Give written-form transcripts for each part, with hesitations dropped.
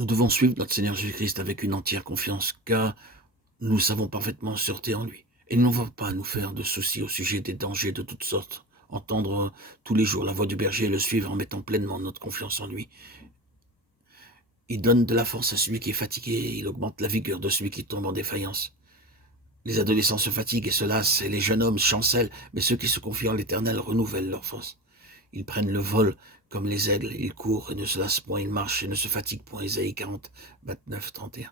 Nous devons suivre notre Seigneur Jésus-Christ avec une entière confiance, car nous savons parfaitement sûreté en lui. Et il ne va pas nous faire de soucis au sujet des dangers de toutes sortes. Entendre tous les jours la voix du berger et le suivre en mettant pleinement notre confiance en lui. Il donne de la force à celui qui est fatigué, il augmente la vigueur de celui qui tombe en défaillance. Les adolescents se fatiguent et se lassent, et les jeunes hommes chancellent, mais ceux qui se confient en l'Éternel renouvellent leur force. Ils prennent le vol comme les aigles, ils courent et ne se lassent point, ils marchent et ne se fatiguent point. Ésaïe 40, 29, 31.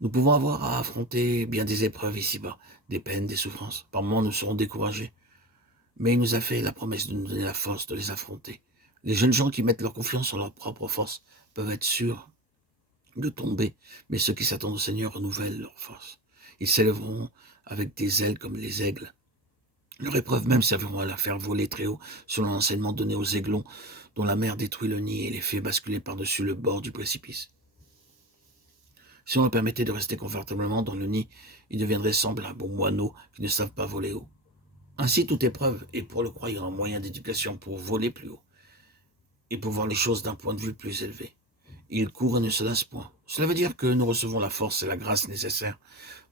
Nous pouvons avoir à affronter bien des épreuves ici-bas, des peines, des souffrances. Par moments, nous serons découragés. Mais il nous a fait la promesse de nous donner la force de les affronter. Les jeunes gens qui mettent leur confiance en leur propre force peuvent être sûrs de tomber, mais ceux qui s'attendent au Seigneur renouvellent leur force. Ils s'élèveront avec des ailes comme les aigles. Leurs épreuves même serviront à la faire voler très haut, selon l'enseignement donné aux aiglons, dont la mer détruit le nid et les fait basculer par-dessus le bord du précipice. Si on leur permettait de rester confortablement dans le nid, ils deviendraient semblables aux moineaux qui ne savent pas voler haut. Ainsi, toute épreuve est pour le croyant un moyen d'éducation pour voler plus haut et pour voir les choses d'un point de vue plus élevé. Il court et ne se lasse point. Cela veut dire que nous recevons la force et la grâce nécessaires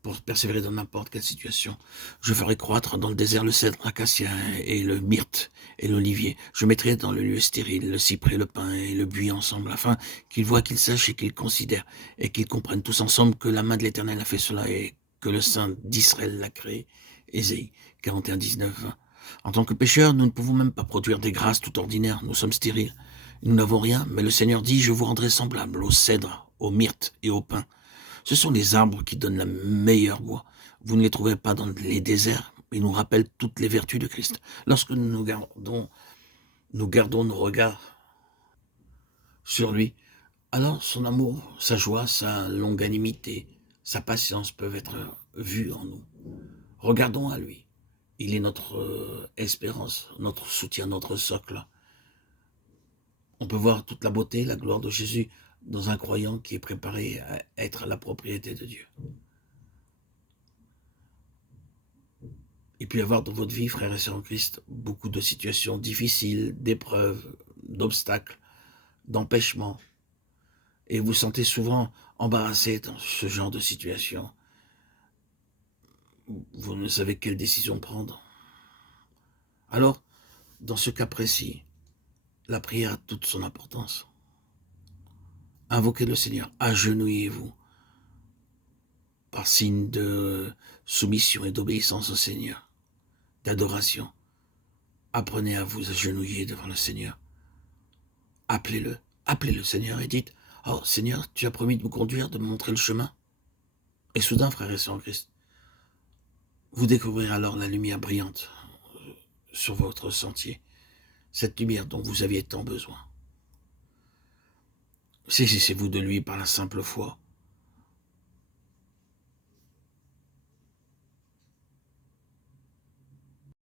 pour persévérer dans n'importe quelle situation. Je ferai croître dans le désert le cèdre, l'acacia et le myrte et l'olivier. Je mettrai dans le lieu stérile le cyprès, le pin et le buis ensemble, afin qu'ils voient, qu'ils sachent et qu'ils considèrent, et qu'ils comprennent tous ensemble que la main de l'Éternel a fait cela et que le Saint d'Israël l'a créé. Ésaïe 41, 19, 20. En tant que pécheurs, nous ne pouvons même pas produire des grâces tout ordinaires. Nous sommes stériles. Nous n'avons rien, mais le Seigneur dit, je vous rendrai semblable au cèdre, au myrte et au pin. Ce sont les arbres qui donnent la meilleure bois. Vous ne les trouvez pas dans les déserts, mais ils nous rappellent toutes les vertus de Christ. Lorsque nous gardons nos regards sur lui, alors son amour, sa joie, sa longanimité, sa patience peuvent être vus en nous. Regardons à lui. Il est notre espérance, notre soutien, notre socle. On peut voir toute la beauté, la gloire de Jésus dans un croyant qui est préparé à être la propriété de Dieu. Il peut y avoir dans votre vie, frères et sœurs en Christ, beaucoup de situations difficiles, d'épreuves, d'obstacles, d'empêchements. Et vous vous sentez souvent embarrassé dans ce genre de situation. Vous ne savez quelle décision prendre. Alors, dans ce cas précis, la prière a toute son importance. Invoquez le Seigneur, agenouillez-vous par signe de soumission et d'obéissance au Seigneur, d'adoration. Apprenez à vous agenouiller devant le Seigneur. Appelez le Seigneur et dites, oh Seigneur, tu as promis de me conduire, de me montrer le chemin. Et soudain, frères et sœurs en Christ, vous découvrirez alors la lumière brillante sur votre sentier, cette lumière dont vous aviez tant besoin. Saisissez-vous de lui par la simple foi